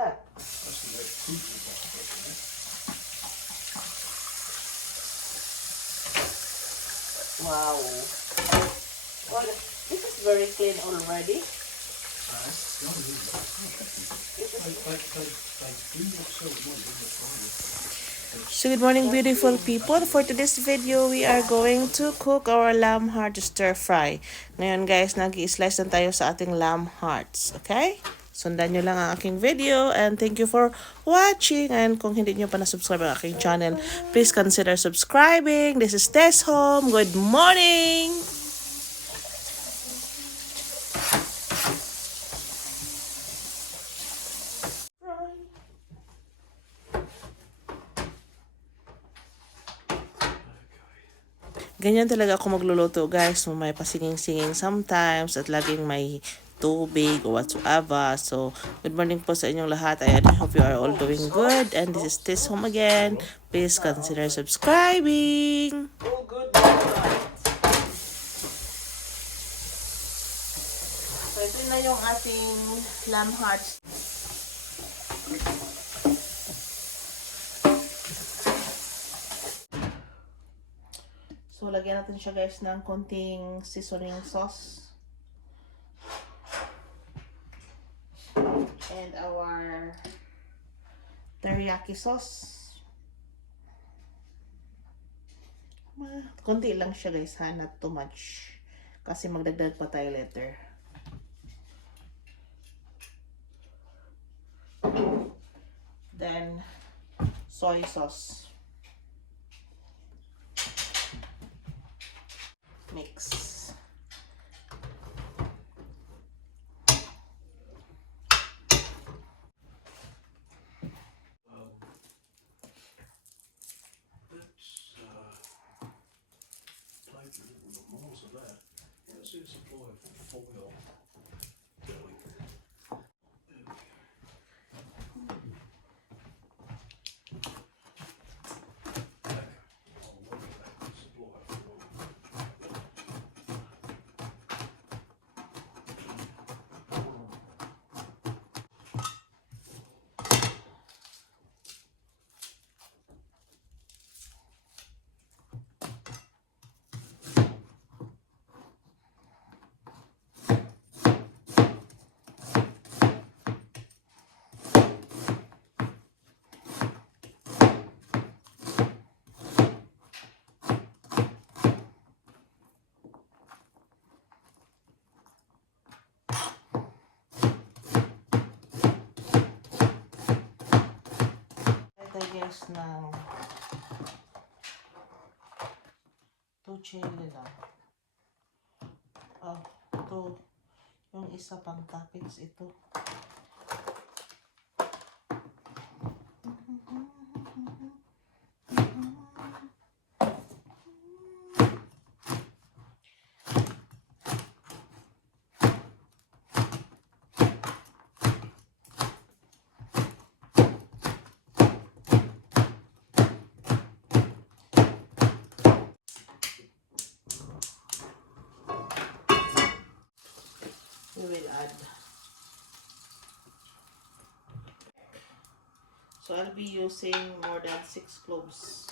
that? That's the red people part, isn't it? Wow. Well, this is very clean already. Nice. No, really. This is They do not sell the money, isn't it? So good morning, beautiful people. For today's video, we are going to cook our lamb heart stir fry. Ngayon guys, nag-i-slice na tayo sa ating lamb hearts. Okay? Sundan nyo lang ang aking video and thank you for watching. And kung hindi nyo pa na-subscribe ang aking channel, please consider subscribing. This is Tess Home. Good morning! Ganyan talaga ako magluluto guys. So, may pasinging-singing sometimes at laging may tubig or whatsoever. So, good morning po sa inyong lahat. I hope you are all doing good. And this is Tess Home again. Please consider subscribing. all good. Right. So, ito na yung ating lamb hearts. So, lagyan natin siya guys ng konting seasoning sauce. And our teriyaki sauce. Konti lang siya guys ha, not too much. Kasi magdagdag pa tayo later. Then, soy sauce. Mix. Let's take a little more of that. Let's see a supply of foil. There we go. Ito guys ng 2 chili lang. Oh, ito. Yung isa pang toppings ito. We will add. So I'll be using more than 6 cloves.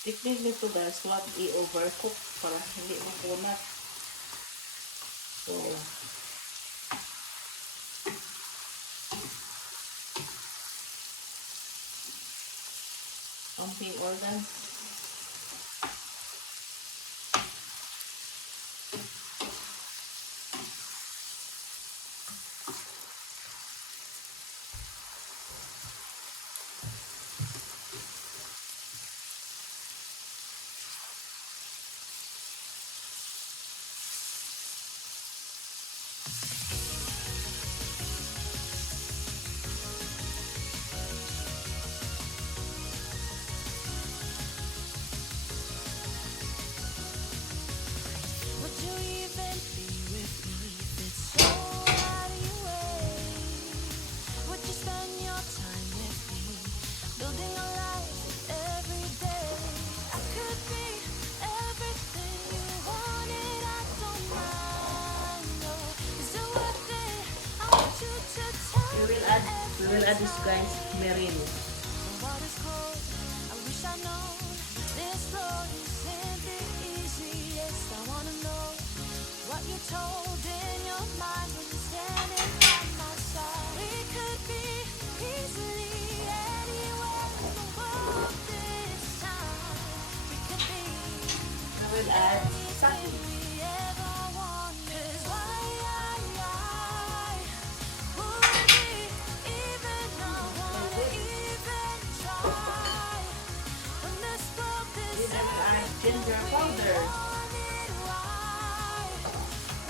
Technique nito guys, huwag i-overcook para hindi makunat. So, pumping organs. Would you even be with me if it's so out of your way? Would you spend your time with me, building a life every day? I could be everything you wanted, I don't mind, no. Is it worth it? I want you to tell We me will add this every guys, time. mirin. The water's cold, I wish I know. This road isn't the easiest. I wanna know what you told in your mind when you're standing by my side. We could be easily anywhere in the world this time. We could be We will add anything sake. we ever wanted. 'Cause why would we even not wanna even try? When this world is Then I will add ginger everything we powder. wanted, why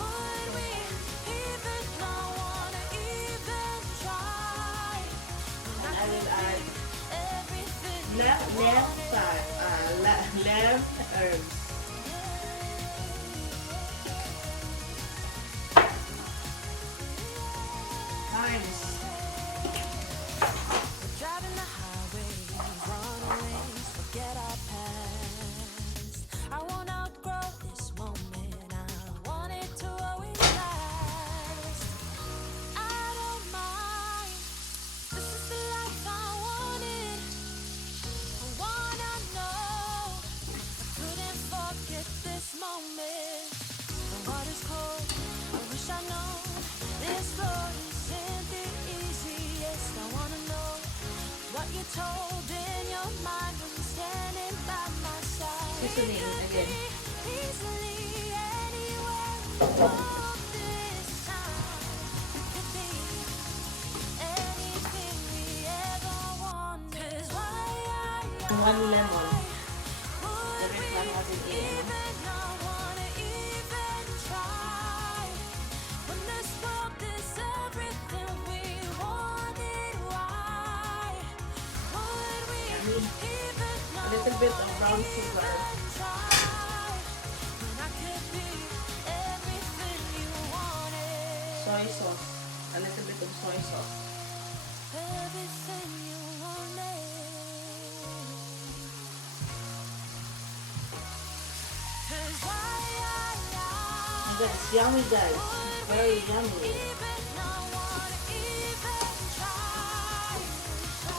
would we even not wanna even try? When And I will add everything we lamb herbs. Nice. driving the highways, runaways, forget our past. I won't outgrow this moment. I want it to always last. I don't mind. This is the life I wanted. I wanna know. I couldn't forget this moment. The water's cold. I wish I know. This road isn't the easiest. I wanna know what you told in your mind when you're standing by my side. Seasoning again. Easily anywhere in the world this time. We could be anything we ever wanted. 'Cause why One lemon. would Direct we lang natin even not wanna even try? When this world is everything we wanted, why would we even not A little bit of brown sugar. even try? When I could be everything you wanted, Soy sauce. A little bit of soy sauce. everything you wanted. 'Cause why And it's yummy guys. Very yummy. even not wanna even try?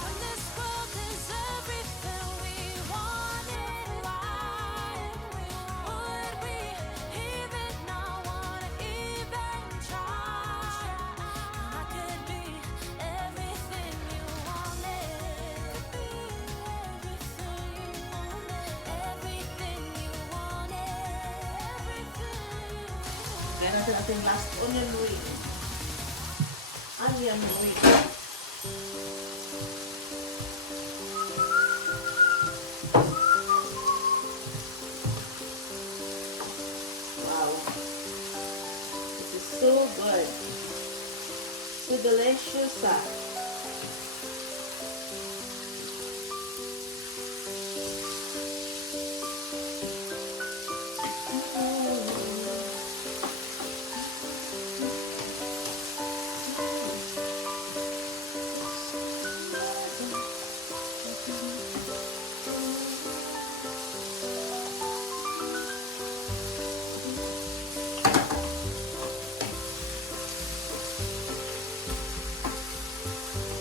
When this world is everything we wanted, why would we even not wanna even try? When I could be everything you wanted, everything you wanted, everything you wanted, everything. Kaya natin ating last onion ring. Onion ring. Wow. This is so good. So delicious.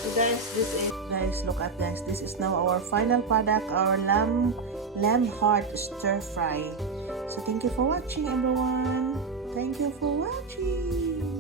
So guys, this is guys, look at this. This is now our final product, our lamb lamb heart stir fry. So thank you for watching, everyone. Thank you for watching.